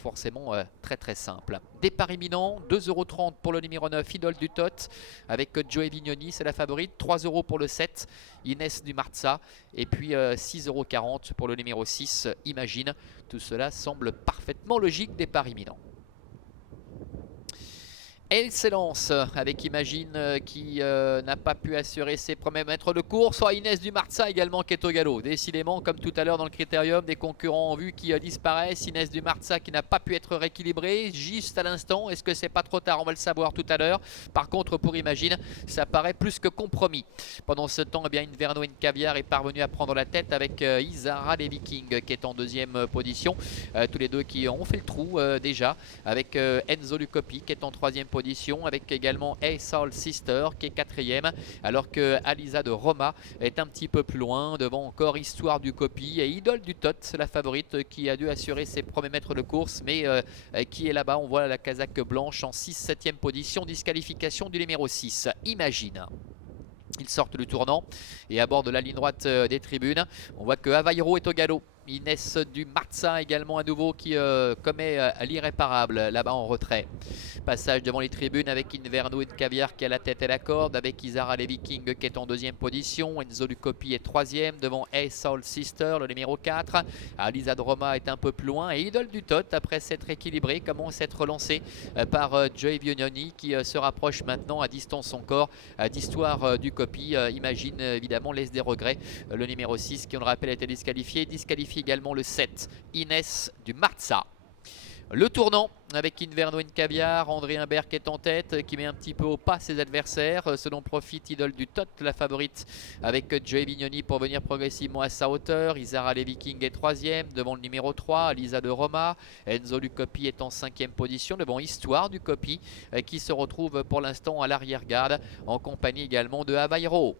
forcément très très simple. Départ imminent, 2,30 € pour le numéro 9, Idole du Tot, avec Joey Vignoni, c'est la favorite. 3 € pour le 7, Inès du Marza. Et puis 6,40 € pour le numéro 6, Imagine. Tout cela semble parfaitement logique, départ imminent. Elle s'élance avec Imagine qui n'a pas pu assurer ses premiers mètres de course. Inès du Marza également qui est au galop. Décidément, comme tout à l'heure dans le critérium, des concurrents en vue qui disparaissent. Inès du Marza qui n'a pas pu être rééquilibrée juste à l'instant. Est-ce que c'est pas trop tard? On va le savoir tout à l'heure. Par contre, pour Imagine, ça paraît plus que compromis. Pendant ce temps, eh bien, Inverno Caviar est parvenu à prendre la tête avec Isara les Vikings qui est en deuxième position. Tous les deux qui ont fait le trou déjà, avec Enzo Lucopi qui est en troisième position, avec également A Soul Sister qui est quatrième, alors que Alisa de Roma est un petit peu plus loin, devant encore Histoire du Copy et Idole du Tot, la favorite qui a dû assurer ses premiers mètres de course, mais qui est là-bas. On voit la casaque blanche en 6-7e position, disqualification du numéro 6, Imagine. Ils sortent du tournant et abordent la ligne droite des tribunes. On voit que Avairo est au galop. Inès du Marza également à nouveau qui commet l'irréparable là-bas en retrait. Passage devant les tribunes avec Inverno et Caviar qui a la tête et la corde, avec Isara les Vikings qui est en deuxième position. Enzo Lucopi est troisième devant A Soul Sister, le numéro 4. Alisa de Roma est un peu plus loin et Idole du Tot, après s'être équilibré, commence à être relancé par Joey Vignoni qui se rapproche maintenant à distance encore d'Histoire du Copy. Imagine évidemment laisse des regrets. Le numéro 6 qui on le rappelle a été disqualifié également le 7, Inès du Marza. Le tournant avec Inverno Caviar, André Humbert qui est en tête, qui met un petit peu au pas ses adversaires. Ce dont profite Idole du Tot, la favorite, avec Joey Vignoni pour venir progressivement à sa hauteur. Isara les Vikings est troisième devant le numéro 3, Alisa de Roma. Enzo Lucopi est en cinquième position devant Histoire du Copy qui se retrouve pour l'instant à l'arrière-garde en compagnie également de Avairo.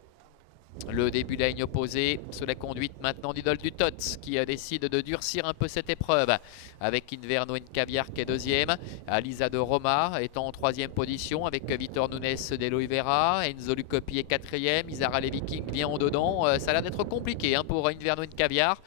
Le début de la ligne opposée sous la conduite maintenant d'Idole du Tot qui décide de durcir un peu cette épreuve avec Inverno Caviar qui est deuxième, Alisa de Roma étant en troisième position avec Vitor Nunes d'Eloy Vera, Enzo Lucopi est quatrième, Isara les Vikings vient en dedans. Ça a l'air d'être compliqué pour Inverno Caviar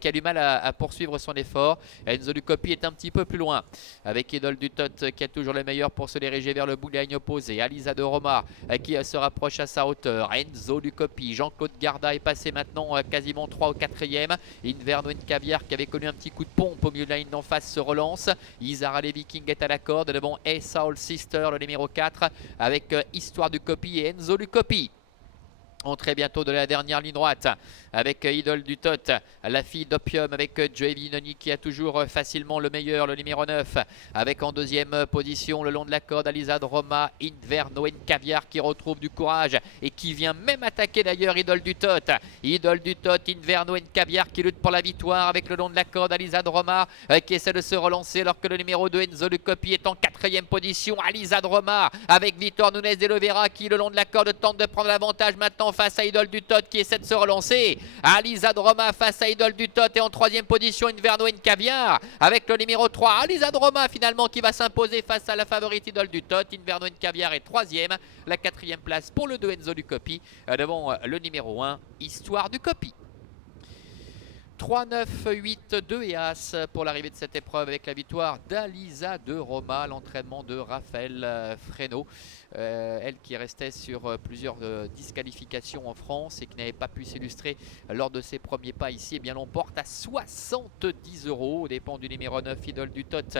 qui a du mal à poursuivre son effort. Enzo Lucopi est un petit peu plus loin avec Idole du Tot qui a toujours les meilleurs pour se diriger vers le bout de la ligne opposée. Alisa de Roma qui se rapproche à sa hauteur, Enzo Lucopi, Jean-Claude Garda est passé maintenant quasiment 3 au 4e. Inverno Caviar qui avait connu un petit coup de pompe au milieu de la ligne d'en face se relance. Isara les Vikings est à la corde devant A Soul Sister, le numéro 4, avec Histoire du Copy et Enzo Lucopi. On très bientôt de la dernière ligne droite avec Idole du Tot, la fille d'Opium avec Joey Vignoni qui a toujours facilement le meilleur, le numéro 9, avec en deuxième position le long de la corde Alisa de Roma, Inverno Caviar qui retrouve du courage et qui vient même attaquer d'ailleurs Idole du Tot. Idole du Tot, Inverno Caviar qui lutte pour la victoire avec le long de la corde Alisa de Roma qui essaie de se relancer alors que le numéro 2 Enzo Lucopi est en quatrième position. Alisa de Roma avec Vitor Nunes de Lovera qui le long de la corde tente de prendre l'avantage maintenant face à Idole du Tot qui essaie de se relancer. Alisa de Roma face à Idole du Tot et en troisième position Inverno Caviar avec le numéro 3. Alisa de Roma finalement qui va s'imposer face à la favorite Idole du Tot. Inverno Caviar est troisième. La quatrième place pour le 2 Enzo Lucopi devant le numéro 1 Histoire du Copy. 3, 9, 8, 2 et As pour l'arrivée de cette épreuve avec la victoire d'Alisa de Roma, l'entraînement de Raphaël Fresneau. Elle qui restait sur plusieurs disqualifications en France et qui n'avait pas pu s'illustrer lors de ses premiers pas ici, et bien l'emporte à 70 € aux dépens du numéro 9 Idole du Tot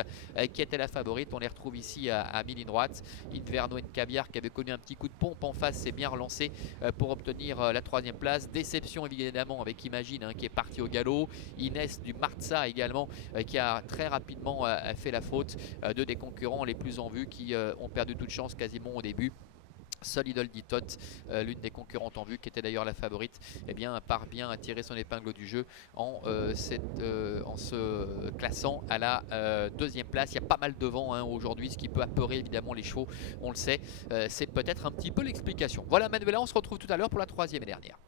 qui était la favorite. On les retrouve ici à mi-ligne droite. Inverno Caviar qui avait connu un petit coup de pompe en face s'est bien relancé pour obtenir la troisième place. Déception évidemment avec Imagine qui est parti au galop. Inès du Marza également qui a très rapidement fait la faute. Deux des concurrents les plus en vue qui ont perdu toute chance quasiment au début. Seul Idole du Tot, l'une des concurrentes en vue, qui était d'ailleurs la favorite, eh bien, parvient à tirer son épingle du jeu en se classant à la deuxième place. Il y a pas mal de vent aujourd'hui, ce qui peut apeurer évidemment les chevaux, on le sait. C'est peut-être un petit peu l'explication. Voilà Manuela, on se retrouve tout à l'heure pour la troisième et dernière.